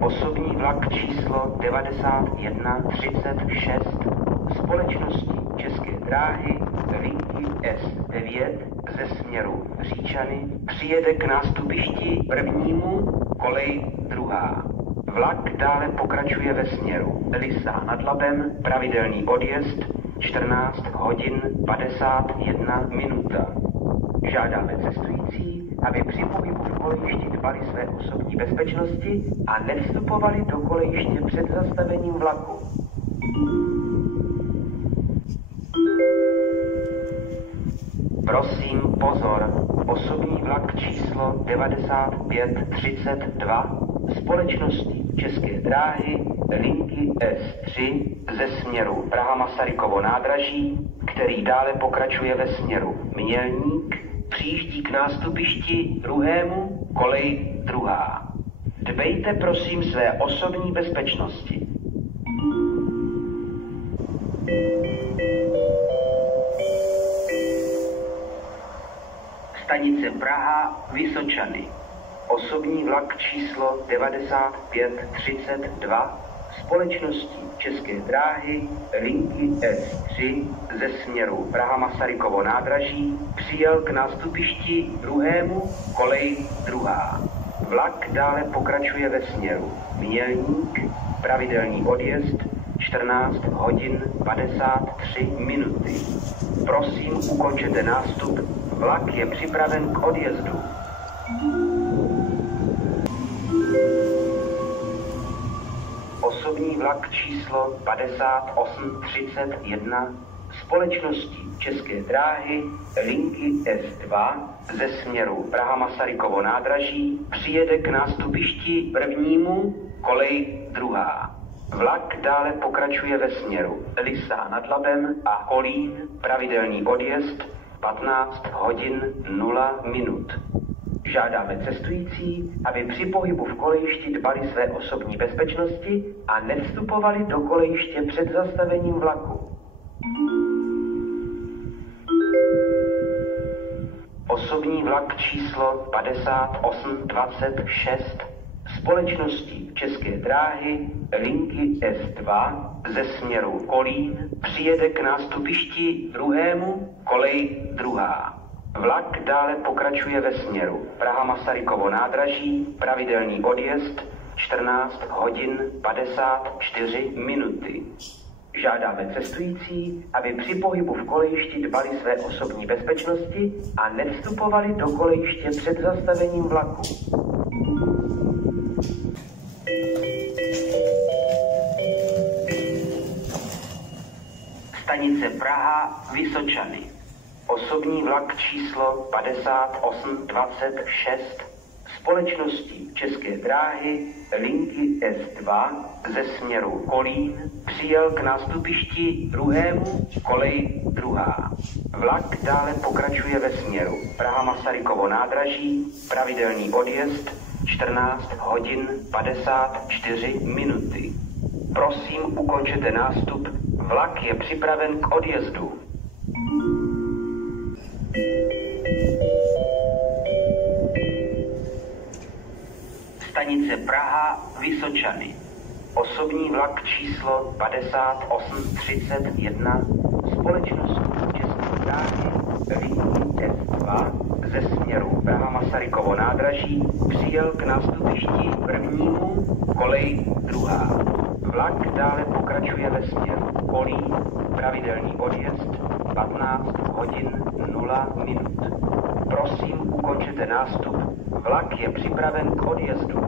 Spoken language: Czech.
Osobní vlak číslo 9136 společnosti České dráhy linky S9 ze směru Říčany přijede k nástupišti prvnímu, kolej druhá. Vlak dále pokračuje ve směru Lysá nad Labem, pravidelný odjezd 14 hodin 51 minuta. Žádáme cestující, aby při pohybu v kolejišti dbali své osobní bezpečnosti a nevstupovali do kolejiště před zastavením vlaku. Prosím pozor, osobní vlak číslo 9532 společnosti České dráhy linky S3 ze směru Praha-Masarykovo nádraží, který dále pokračuje ve směru Mělník, přijíždí k nástupišti druhému, kolej druhá. Dbejte prosím své osobní bezpečnosti. Stanice Praha, Vysočany. Osobní vlak číslo 9532 společnosti České dráhy linky S3 ze směru Praha-Masarykovo nádraží přijel k nástupišti druhému, kolej druhá. Vlak dále pokračuje ve směru Mělník, pravidelný odjezd 14 hodin 53 minuty. Prosím, ukončete nástup, vlak je připraven k odjezdu. Osobní vlak číslo 5831 společnosti České dráhy linky S2 ze směru Praha-Masarykovo nádraží přijede k nástupišti prvnímu, kolej druhá. Vlak dále pokračuje ve směru Lysá nad Labem a Kolín, pravidelný odjezd 15 hodin 0 minut. Žádáme cestující, aby při pohybu v kolejišti dbali své osobní bezpečnosti a nevstupovali do kolejiště před zastavením vlaku. Osobní vlak číslo 5826 společnosti České dráhy linky S2 ze směru Kolín přijede k nástupišti druhému, kolej druhá. Vlak dále pokračuje ve směru Praha-Masarykovo nádraží, pravidelný odjezd 14 hodin 54 minuty. Žádáme cestující, aby při pohybu v kolejišti dbali své osobní bezpečnosti a nevstupovali do kolejiště před zastavením vlaku. Stanice Praha, Vysočany. Osobní vlak číslo 5826 společnosti České dráhy linky S2 ze směru Kolín přijel k nástupišti druhému, kolej druhá. Vlak dále pokračuje ve směru Praha-Masarykovo nádraží, pravidelný odjezd 14 hodin 54 minuty. Prosím, ukončete nástup, vlak je připraven k odjezdu. Stanice Praha, Vysočany. Osobní vlak číslo 5831 společnosti České dráhy linky S2 ze směru Praha-Masarykovo nádraží přijel k nástupišti prvnímu, kolej druhá. Vlak dále pokračuje ve směru Kolín, pravidelný odjezd 15 hodin 0 minut. Prosím, ukončete nástup, vlak je připraven k odjezdu.